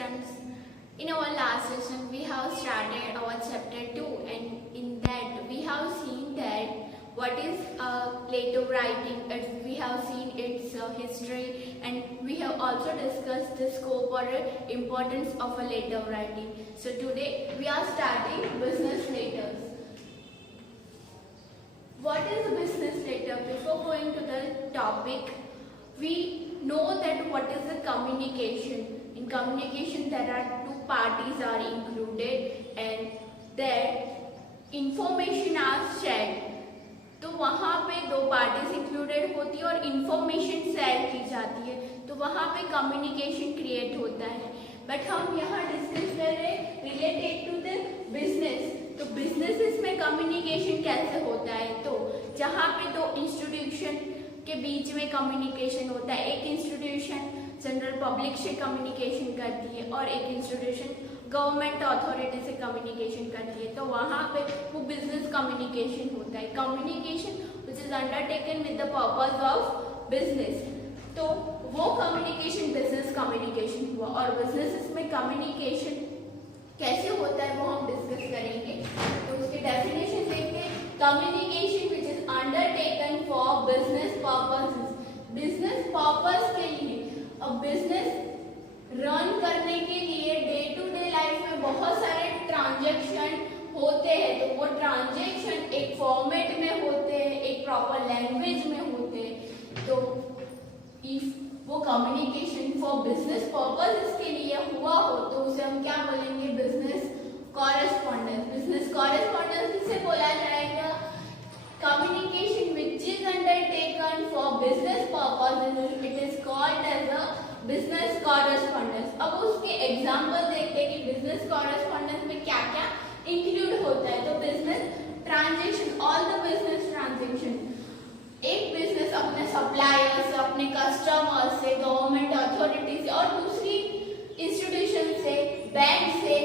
friends. In our last session, we have started our chapter 2, and in that we have seen that what is letter writing. We have seen its history, and we have also discussed the scope or importance of a letter writing. So today we are starting business letters. What is a business letter? Before going to the topic, we know that what is the communication. In communication, there are two parties are included, and that information are shared. तो वहाँ पे दो parties included होती है और information share की जाती है, तो वहाँ पे कम्युनिकेशन क्रिएट होता है. बट हम यहाँ डिस्कस कर रहे हैं रिलेटेड टू द बिजनेस. तो बिजनेसेस में कम्युनिकेशन कैसे होता है? तो जहाँ पे दो इंस्टीट्यूशन के बीच में कम्युनिकेशन होता है, एक इंस्टीट्यूशन जनरल पब्लिक से कम्युनिकेशन करती है और एक इंस्टीट्यूशन गवर्नमेंट अथॉरिटी से कम्युनिकेशन करती है, तो वहाँ पे वो बिजनेस कम्युनिकेशन होता है. Communication which is undertaken with the purpose of business. तो वो कम्युनिकेशन बिजनेस कम्युनिकेशन हुआ. और बिजनेस में कम्युनिकेशन कैसे होता है वो हम डिस्कस करेंगे. तो उसकी डेफिनेशन देखते हैं. Communication which is undertaken for business purposes. Business purpose के लिए, अब बिजनेस रन करने के लिए डे टू डे लाइफ में बहुत सारे ट्रांजैक्शन होते हैं, तो वो ट्रांजैक्शन एक फॉर्मेट में होते हैं, एक प्रॉपर लैंग्वेज में होते हैं. तो इफ वो कम्युनिकेशन फॉर बिजनेस पर्पस के लिए हुआ हो तो उसे हम क्या बोलेंगे? Business correspondence. बिजनेस कॉरेस्पॉन्डेंस किसे बोला जाएगा? Communication which is undertaken for business purpose, it is called as a business correspondence. अब उसके एग्जांपल देखते हैं कि बिजनेस कॉरेस्पॉन्डेंस में क्या क्या इंक्लूड होता है. तो business transaction, all the business transaction. एक बिजनेस अपने सप्लायर से, अपने कस्टमर से, गवर्नमेंट अथॉरिटी से और दूसरी इंस्टीट्यूशन से, बैंक से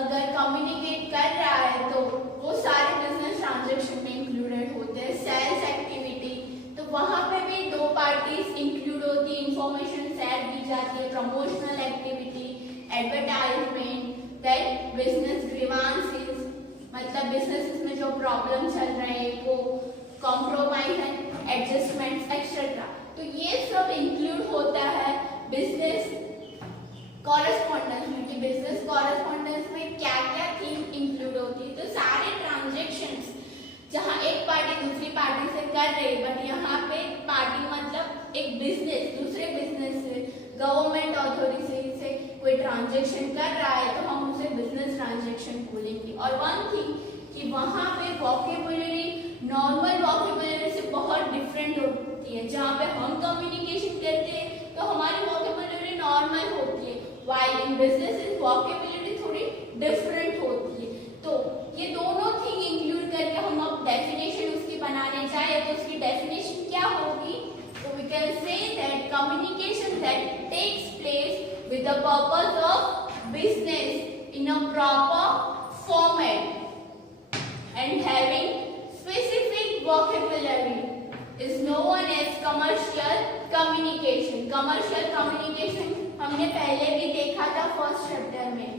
अगर कम्युनिकेट कर रहा है तो वो सारे बिजनेस ट्रांजैक्शन में इंक्लूडेड होते हैं. सेल्स एक्टिविटी, तो वहाँ पे भी दो पार्टीज इंक्लूड होती है, इंफॉर्मेशन शेयर की जाती है. Promotional activity, advertisement, then business grievances, मतलब बिजनेस में जो प्रॉब्लम चल रहे हैं वो कॉम्प्रोमाइज एंड एडजस्टमेंट्स एक्सेट्रा. तो ये सब इंक्लूड होता है बिजनेस कॉरेस्पॉन्डेंस में. कि बिजनेस कॉरेस्पॉन्डेंस में क्या क्या थीम इंक्लूड होती है. तो सारे ट्रांजैक्शंस जहाँ एक पार्टी दूसरी पार्टी से कर रही है, बट यहाँ पे पार्टी मतलब एक बिजनेस दूसरे बिजनेस से, गवर्नमेंट अथॉरिटी से कोई ट्रांजैक्शन कर रहा है तो हम उसे बिजनेस ट्रांजैक्शन बोलेंगे. और वन थिंग कि वहाँ पे वोकैबुलरी नॉर्मल वोकैबुलरी से बहुत डिफरेंट होती है. जहाँ पे हम कम्युनिकेशन करते हैं तो हमारी वोकैबुलरी नॉर्मल होती है, व्हाइल इन बिजनेस वोकैबुलरी थोड़ी डिफरेंट होती है. तो ये दोनों थिंग इंक्लूड करके हम अब डेफिनेशन उसकी बनाने जाए तो उसकी डेफिनेशन क्या होगी? तो we can say that communication that takes place with the purpose of business in a proper format and having specific vocabulary is known as commercial communication. Commercial communication हमने पहले भी देखा था फर्स्ट चैप्टर में.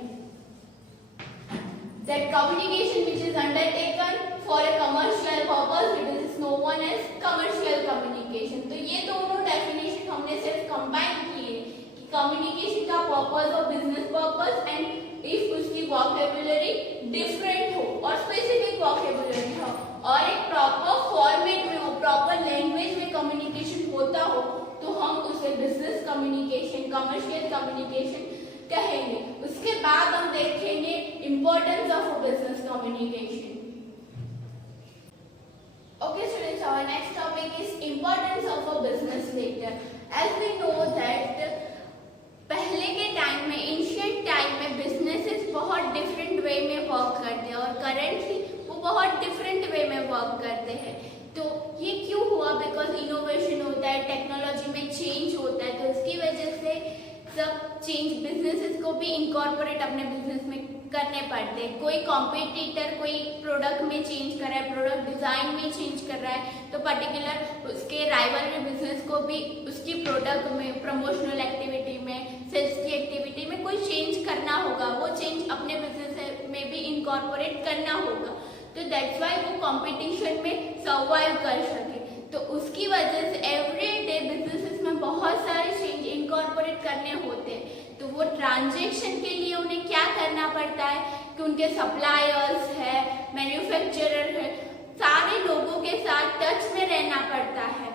That communication which is undertaken for a commercial purpose, it is known as commercial communication. तो ये दोनों definition हमने सिर्फ कंबाइन किए कि कम्युनिकेशन का पर्पस और बिजनेस पर्पस, एंड इफ उसकी वोकैबुलरी डिफरेंट हो और स्पेसिफिक वोकैबुलरी हो और एक प्रॉपर फॉर्मेट में हो, प्रॉपर लैंग्वेज में कम्युनिकेशन होता हो, तो हम उसे बिजनेस कम्युनिकेशन, कमर्शियल कम्युनिकेशन कहेंगे. उसके बाद हम देखेंगे importance of business communication. Okay students, our next topic is importance of a business letter. As we know that पहले के टाइम में, एंशिएंट टाइम में बिजनेसेस बहुत डिफरेंट वे में वर्क करते हैं और करेंटली वो बहुत डिफरेंट वे में वर्क करते हैं. तो ये क्यों हुआ? बिकॉज इनोवेशन होता है, टेक्नोलॉजी में चेंज होता है, तो उसकी वजह से सब चेंज बिजनेसेस को भी इनकॉर्पोरेट अपने बिजनेस में करने पड़ते हैं. कोई कॉम्पिटिटर कोई प्रोडक्ट में चेंज कर रहा है, प्रोडक्ट डिजाइन में चेंज कर रहा है, तो पर्टिकुलर उसके राइवल बिजनेस को भी उसकी प्रोडक्ट में, प्रमोशनल एक्टिविटी में, सेल्स की एक्टिविटी में कोई चेंज करना होगा, वो चेंज अपने बिजनेस में भी इनकॉर्पोरेट करना होगा। तो दैट्स वाई वो कंपटीशन में सर्वाइव कर सके। तो उसकी वजह से एवरीडे बिजनेसेस में बहुत सारे चेंज इनकॉर्पोरेट करने होते हैं। तो वो ट्रांजैक्शन के लिए उन्हें क्या करना पड़ता है कि उनके सप्लायर्स है, मैन्युफैक्चरर है, सारे लोगों के साथ टच में रहना पड़ता है,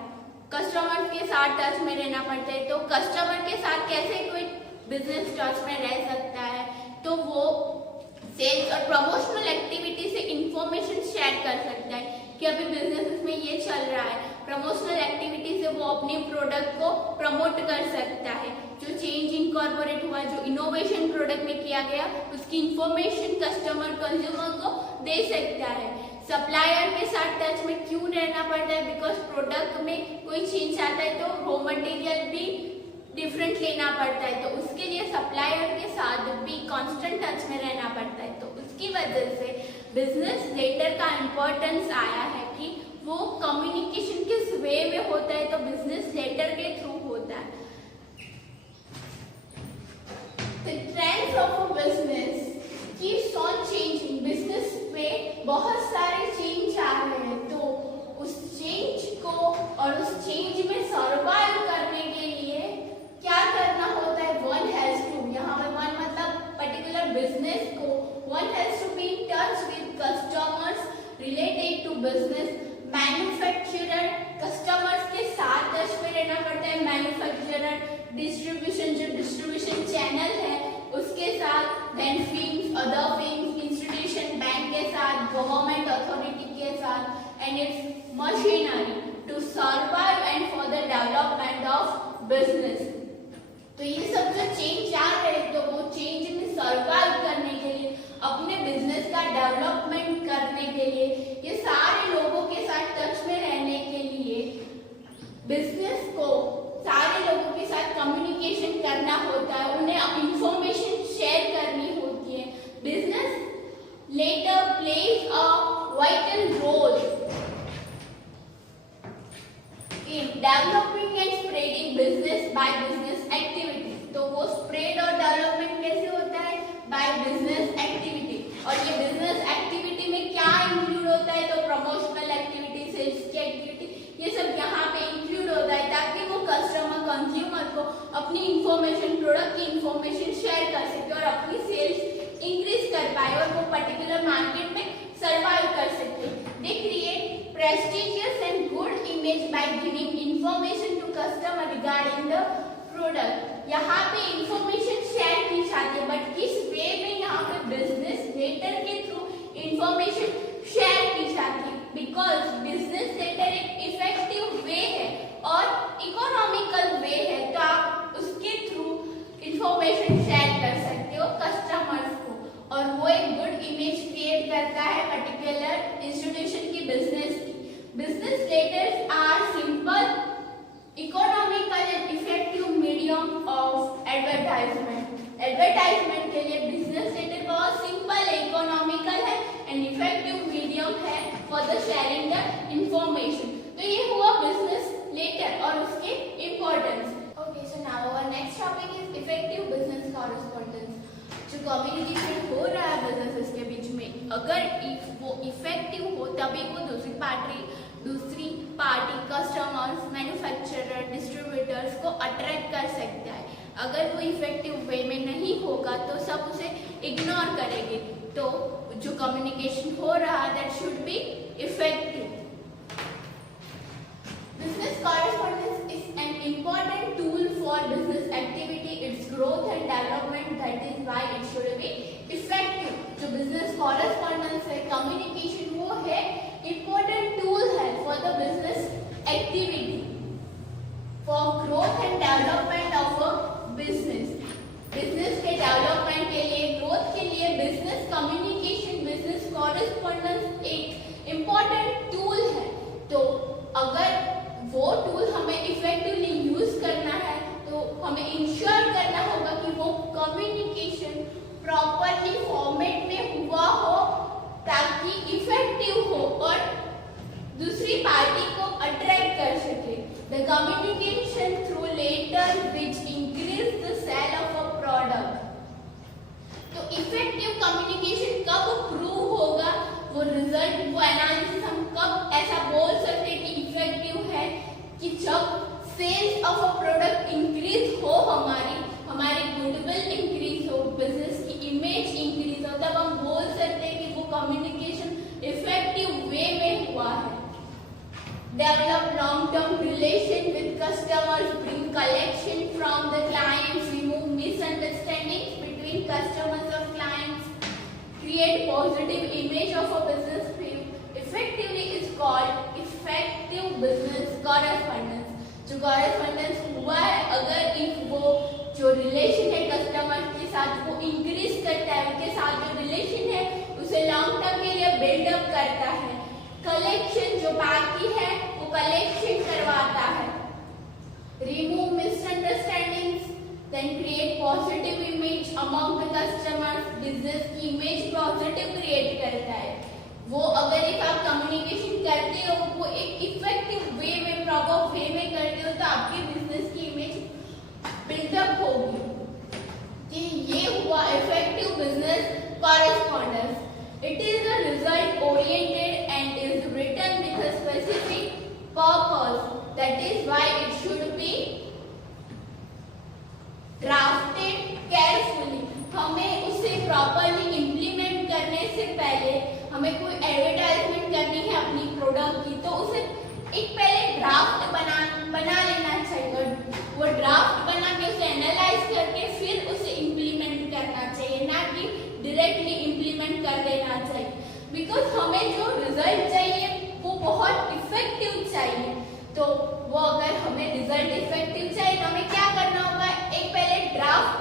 कस्टमर के साथ टच में रहना पड़ता है। तो कस्टमर के साथ कैसे कोई बिजनेस टच में रह सकता है, तो वो सेल्स और प्रमोशनल एक्टिविटी से इंफॉर्मेशन शेयर कर सकता है कि अभी बिजनेस में ये चल रहा है। प्रमोशनल एक्टिविटी से वो अपनी प्रोडक्ट को प्रमोट कर सकता है। जो चेंज इनकॉर्पोरेट हुआ, जो इनोवेशन प्रोडक्ट में किया गया, उसकी इंफॉर्मेशन कस्टमर कंज्यूमर को दे सकता है। सप्लायर के साथ टच में क्यों रहना पड़ता है? बिकॉज प्रोडक्ट में कोई चेंज आता है तो रॉ मटेरियल भी डिफरेंट लेना पड़ता है, तो उसके लिए सप्लायर के साथ भी कांस्टेंट टच में रहना पड़ता है। तो उसकी वजह से बिजनेस लेटर का इम्पोर्टेंस आया है कि वो कम्युनिकेशन किस वे में होता है, तो बिजनेस लेटर के थ्रू होता है। The trends of a business keeps on changing. Business में बहुत सारे चेंज आ रहे हैं, तो उस चेंज को और उस चेंज में सर्वाइव करने के लिए क्या करना होता है? वन हैज टू, यहाँ पे वन मतलब पर्टिकुलर बिजनेस को, one has to be in touch with customers related to business. Manufacturer, customers के साथ टच में रहना पड़ता है। मैन्युफैक्चरर, डिस्ट्रीब्यूशन, जो डिस्ट्रीब्यूशन चैनल है उसके साथ, then firms, other firms, institution, bank के साथ, गवर्नमेंट अथॉरिटी के साथ, and its machinery to survive and for the development of business. तो ये सब जो चेंज आ रहे हैं, तो वो चेंज में सर्वाइव करने के लिए, अपने बिजनेस का डेवलपमेंट करने के लिए, ये सारे लोगों के साथ टच में रहने के लिए बिजनेस को सारे लोगों के साथ कम्युनिकेशन करना होता है, उन्हें इंफॉर्मेशन शेयर करनी होती है। Business letter plays a vital role in developing and spreading business by business activity। तो वो स्प्रेड और डेवलपमेंट कैसे होता है? By business activity. और ये बिजनेस एक्टिविटी में क्या इंक्लूड होता है? तो प्रमोशनल एक्टिविटी, सेल्स की एक्टिविटी, ये सब यहाँ पे इंक्लूड होता है, ताकि वो कस्टमर कंज्यूमर को अपनी इंफॉर्मेशन, प्रोडक्ट की इंफॉर्मेशन शेयर कर सके और अपनी सेल्स इंक्रीज कर पाए और वो पर्टिकुलर मार्केट में सर्वाइव कर सकते। They create prestigious and good image by giving information to customer regarding the product। यहाँ पे इंफॉर्मेशन शेयर की जाती है, बट किस वे में? यहाँ पे बिजनेस लेटर के थ्रू इंफॉर्मेशन शेयर की जाती है। बिकॉज बिजनेस लेटर एक इफेक्टिव वे है और इकोनॉमिकल वे है, तो आप उसके थ्रू इंफॉर्मेशन शेयर कर सकते हो कस्टमर्स को, और वो एक गुड इमेज क्रिएट करता है पर्टिकुलर इंस्टीट्यूशन की बिजनेस की। Business letters are simple, economical and effective medium of advertisement. Advertisement के लिए बिजनेस लेटर बहुत सिंपल, इकोनॉमिकल है एंड इफेक्टिव मीडियम है for the sharing the information. तो ये हुआ बिजनेस लेटर और उसके importance. Okay, so now our next topic is effective business correspondence. जो कम्युनिकेशन हो रहा है बिजनेसेस के बीच में, अगर वो इफेक्टिव हो तभी वो दूसरी पार्टी कस्टमर्स, मैन्युफैक्चरर, डिस्ट्रीब्यूटर्स को अट्रैक्ट कर सकता है। अगर वो इफेक्टिव वे में नहीं होगा तो सब उसे इग्नोर करेंगे। तो जो कम्युनिकेशन हो रहा है that should be effective. Business correspondence is an important tool for business activity, it's growth and development, that is why it should be effective. जो बिजनेस कॉरेस्पॉन्डेंस है, कम्युनिकेशन, वो है इम्पोर्टेंट टूल है for the business activity, for growth and development of a business. Business के development के लिए, growth के लिए बिजनेस कम्युनिकेशन, बिजनेस कॉरेस्पॉन्डेंस एक इम्पोर्टेंट टूल है। तो अगर वो टूल हमें इफेक्टिवली यूज करना है तो हमें इंश्योर करना होगा कि वो कम्युनिकेशन प्रॉपरली फॉर्मेट में हुआ हो, ताकि इफेक्टिव हो और दूसरी पार्टी को अट्रैक्ट कर सके। The communication through letter which increase the sale of a product. कि जब sales of a product increase हो, हमारी गुडविल इंक्रीज हो, बिजनेस की इमेज इंक्रीज हो, तब हम बोल सकते हैं कि वो कम्युनिकेशन इफेक्टिव वे में हुआ है। Develop long-term relation with customers, bring collection from the clients, remove misunderstandings between customers or clients, create positive image of a business. Effectively is called effective business correspondence. जो correspondence हुआ है, अगर वो जो relation है कस्टमर के साथ वो इंक्रीज करता है, उनके साथ जो रिलेशन है उसे लॉन्ग टर्म के लिए बिल्डअप करता है, कलेक्शन जो बाकी है वो कलेक्शन करवाता है, remove misunderstandings, then create positive image among the customers, business की इमेज पॉजिटिव क्रिएट करता है। वो अगर एक आप कम्युनिकेशन करते हो, वो एक इफेक्टिव वे में, प्रॉपर वे में करते हो, तो आपकी बिजनेस की इमेज बिल्डअप होगी। कि ये हुआ effective business correspondence. It is a result oriented and is written with a specific purpose. That is why it should be drafted carefully. हमें उसे प्रॉपरली इम्प्लीमेंट करने से पहले, हमें कोई एडवर्टाइजमेंट करनी है अपनी प्रोडक्ट की, तो उसे एक पहले ड्राफ्ट बना लेना चाहिए। वो ड्राफ्ट बना के उसे एनालाइज करके फिर उसे इम्प्लीमेंट करना चाहिए, ना कि डायरेक्टली इम्प्लीमेंट कर देना चाहिए। बिकॉज हमें जो रिजल्ट चाहिए वो बहुत इफेक्टिव चाहिए। तो वो अगर हमें रिजल्ट इफेक्टिव चाहिए तो हमें क्या करना होगा, एक पहले ड्राफ्ट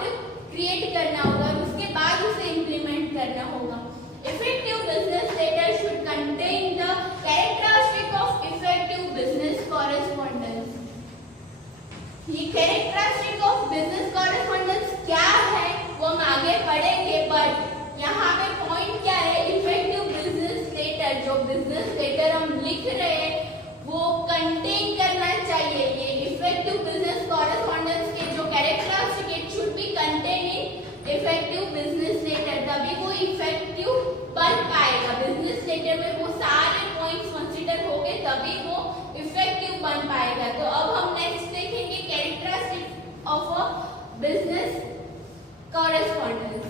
क्रिएट करना होगा और उसके बाद उसे इम्प्लीमेंट करना होगा। Effective business letter should contain the characteristic of effective business correspondence. ये कैरेक्टरिस्टिक ऑफ बिजनेस कॉरेस्पॉन्डेंस क्या है वो हम आगे पढ़ेंगे, पर यहाँ पे पॉइंट क्या है, इफेक्टिव बिजनेस लेटर, जो बिजनेस लेटर हम लिख रहे हैं वो कंटेन करना चाहिए। ये इफेक्टिव बिजनेस कॉरेस्पॉन्डेंस के जो characteristic, it should be contain in effective business letter, तभी वो इफेक्टिव बन पाएगा। बिजनेस लेटर में वो सारे पॉइंट्स कंसीडर होंगे, तभी वो इफेक्टिव बन पाएगा। तो अब हम नेक्स्ट देखेंगे characteristic of a business correspondence.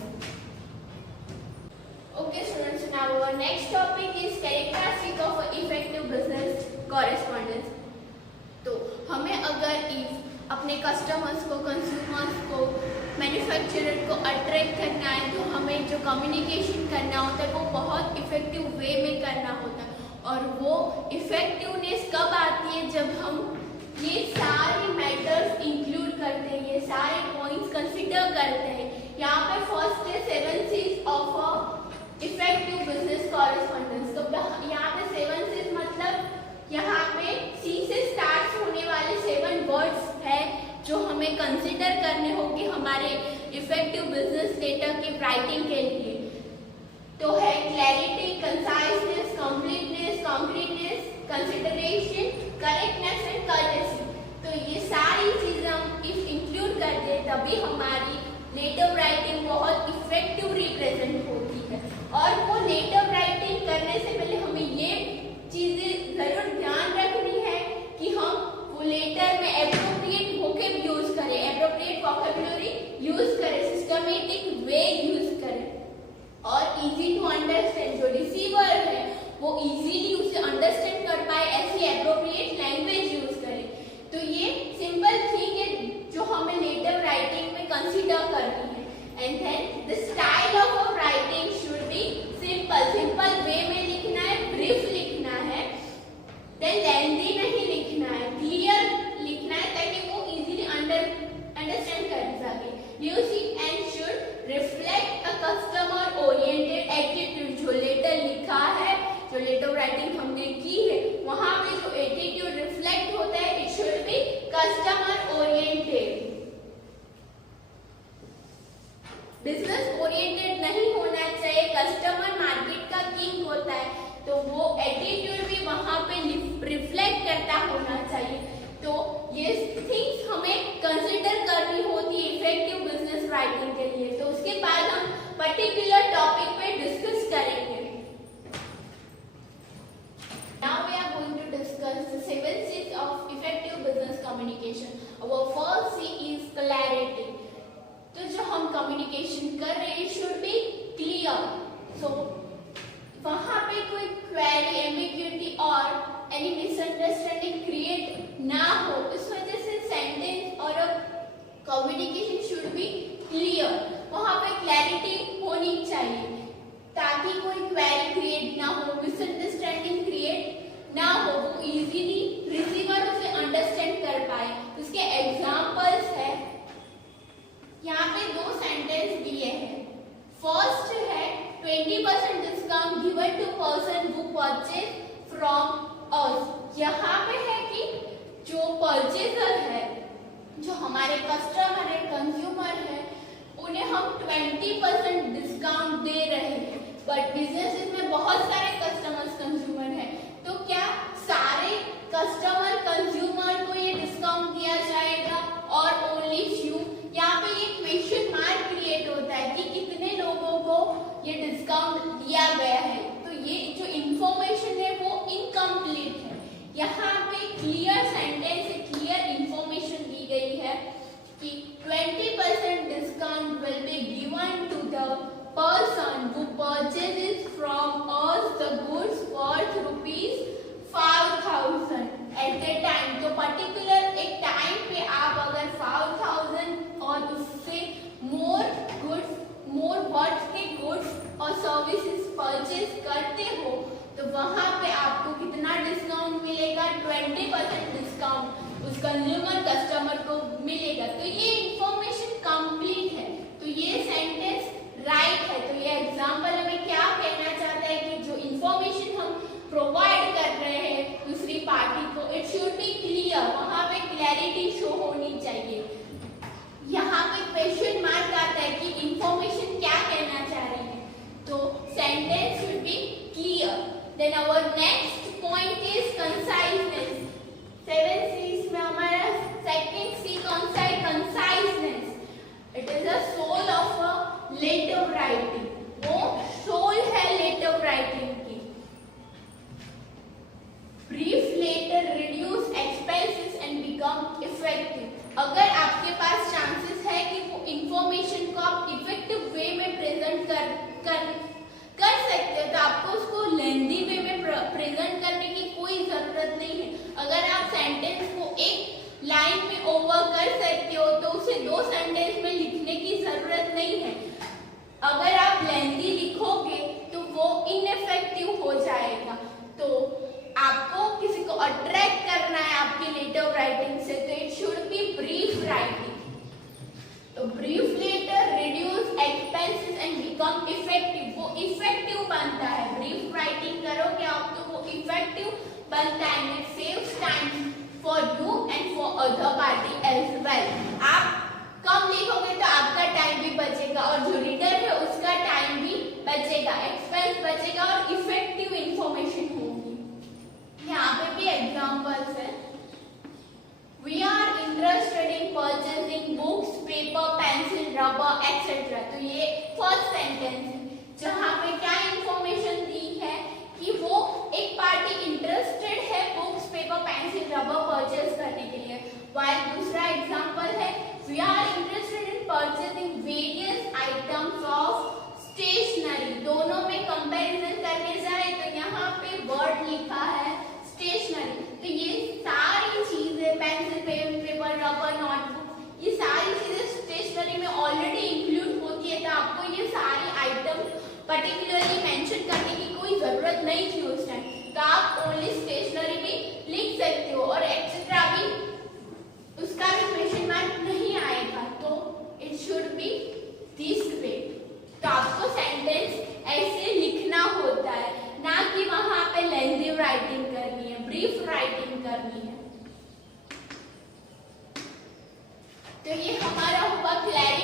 Okay students, now our next topic is characteristic of effective business correspondence. तो हमें अगर अपने कस्टमर्स को, कंज्यूमर्स को, मैन्युफैक्चरर को अट्रैक्ट करना है, तो हमें जो कम्युनिकेशन करना होता है वो बहुत इफेक्टिव वे में करना होता है। और वो इफेक्टिवनेस कब आती है, जब हम ये सारे मैटर्स इंक्लूड करते हैं, ये सारे पॉइंट्स कंसीडर करते हैं। यहाँ पे फर्स्ट है 7 C's of a effective business correspondence. तो यहाँ पे 7 C's मतलब यहाँ पे C से स्टार्ट होने वाले 7 वर्ड्स है जो हमें कंसीडर करने होंगे हमारे इफेक्टिव बिजनेस लेटर की राइटिंग के लिए। तो है clarity, conciseness, completeness, concreteness, consideration, correctness and courtesy. तो ये सारी चीजें हम इंक्लूड करते हैं, तभी हमारी लेटर राइटिंग बहुत इफेक्टिव रिप्रेजेंट होती है। और वो लेटर राइटिंग करने से पहले हमें ये चीजें जरूर ध्यान रखनी है कि हम वो लेटर में एप्रोप्रिएट वोकैब यूज करें, एप्रोप्रिएट वोकैबुलरी यूज करें, सिस्टमेटिक वे यूज करें और इजी टू अंडरस्टैंड। जो रिसीवर है वो इजीली उसे अंडरस्टैंड कर पाए, ऐसी एप्रोप्रिएट लैंग्वेज यूज करें। तो ये सिंपल थिंग है जो हमें लेटर राइटिंग में कंसीडर करनी है। And then the style of writing should be simple way में लिखना है, ब्रीफ लिखना है, देन लेंथी नहीं लिखना है, क्लियर लिखना है ताकि वो इजीली अंडरस्टैंड कर सके। Music and should reflect a customer oriented attitude. जो लेटर लिखा है, जो लेटर राइटिंग फर्स्ट है 20% discount given to person who purchase from us. यहाँ पे है कि जो परचेजर है, जो हमारे कस्टमर है, कंज्यूमर है, उन्हें हम 20% डिस्काउंट दे रहे हैं। बट बिजनेसेस में बहुत सारे कस्टमर्स कंज्यूमर हैं, तो क्या सारे कस्टमर कंज्यूमर को ये डिस्काउंट दिया जाएगा और ओनली फ्यू? यहाँ पे ये क्वेश्चन मार्क क्रिएट होता है कि कितने लोगों को ये डिस्काउंट दिया गया है। तो ये जो इंफॉर्मेशन है वो इनकम्प्लीट है। यहाँ पे क्लियर सेंटेंस से क्लियर इंफॉर्मेशन दी गई है कि 20% discount will be given to the person who purchases from us the goods worth ₹5,000 at the time। तो पर्टिकुलर एक टाइम पे आप अगर 5,000 और उससे मोर वर्थ के गुड्स और सर्विसेज परचेज करते हो तो वहां पे आपको कितना डिस्काउंट मिलेगा? 20% डिस्काउंट उस कंज्यूमर कस्टमर को मिलेगा। तो ये इंफॉर्मेशन कंप्लीट है, तो ये सेंटेंस राइट है। तो ये एग्जाम्पल हमें क्या कहना चाहता है कि जो इंफॉर्मेशन हम प्रोवाइड कर रहे हैं दूसरी पार्टी को, इट शुड बी क्लियर, वहां पे क्लैरिटी शो होनी चाहिए। यहाँ पे क्वेश्चन मार्क आता है कि इंफॉर्मेशन क्या कहना चाह रही है, तो sentence should be clear. Then our next point is conciseness. 7 C's में हमारा सेकंड सी कौन सा है? Conciseness. It is the soul of a letter writing, वो सोल है लेटर राइटिंग की। Brief letter reduce expenses and become effective. अगर आपके पास चांसेस है कि वो इंफॉर्मेशन को आप इफेक्टिव वे में प्रेजेंट कर सकते हो, तो आपको उसको लेंदी वे में प्रेजेंट करने की कोई जरूरत नहीं है। अगर आप सेंटेंस को एक लाइन में ओवर कर सकते हो तो उसे 2 सेंटेंस में लिखने की जरूरत नहीं है। अगर आप लेंदी लिखोगे तो वो इनइफेक्टिव हो जाएगा। तो आपको किसी को अट्रैक्ट करना है आपकी लेटर राइटिंग से, तो it should be brief writing. तो brief letter reduce expenses and become effective, वो इफेक्टिव बनता है। ब्रीफ राइटिंग करोगे आप तो वो इफेक्टिव बनता है। It saves time for you and for other party as well. आप कम लिखोगे तो आपका टाइम भी बचेगा और जो रीडर है उसका टाइम भी बचेगा, एक्सपेंस बचेगा और इफेक्टिव इंफॉर्मेशन होगी। यहाँ पे भी एग्जांपल्स है। We are interested in purchasing books, paper, pencil, rubber, etc. तो ये फर्स्ट सेंटेंस है जहाँ पे क्या इंफॉर्मेशन दी है कि वो एक पार्टी इंटरेस्टेड है books, paper, pencil, rubber purchase करने के लिए। while दूसरा एग्जांपल है we are interested in purchasing various items of stationery। दोनों में कंपैरिजन करने जाए तो यहाँ पे वर्ड लिखा है स्टेशनरी। तो ये सारी चीजें पेंसिल, पेपर, रबर, नोटबुक, ये सारी चीजें स्टेशनरी में ऑलरेडी इंक्लूड होती है। तो आपको ये सारी आइटम पर्टिकुलरली मेंशन करने की कोई जरूरत नहीं थी उस टाइम। तो आप ओनली स्टेशनरी भी लिख सकते हो और एक्सेट्रा भी, उसका भी क्वेश्चन मार्क नहीं आएगा। तो it should B this way. तो आपको सेंटेंस ऐसे लिखना होता है, ना कि वहां पे लेंथी राइटिंग करनी है, ब्रीफ राइटिंग करनी है। तो ये हमारा हुआ क्लैरिटी।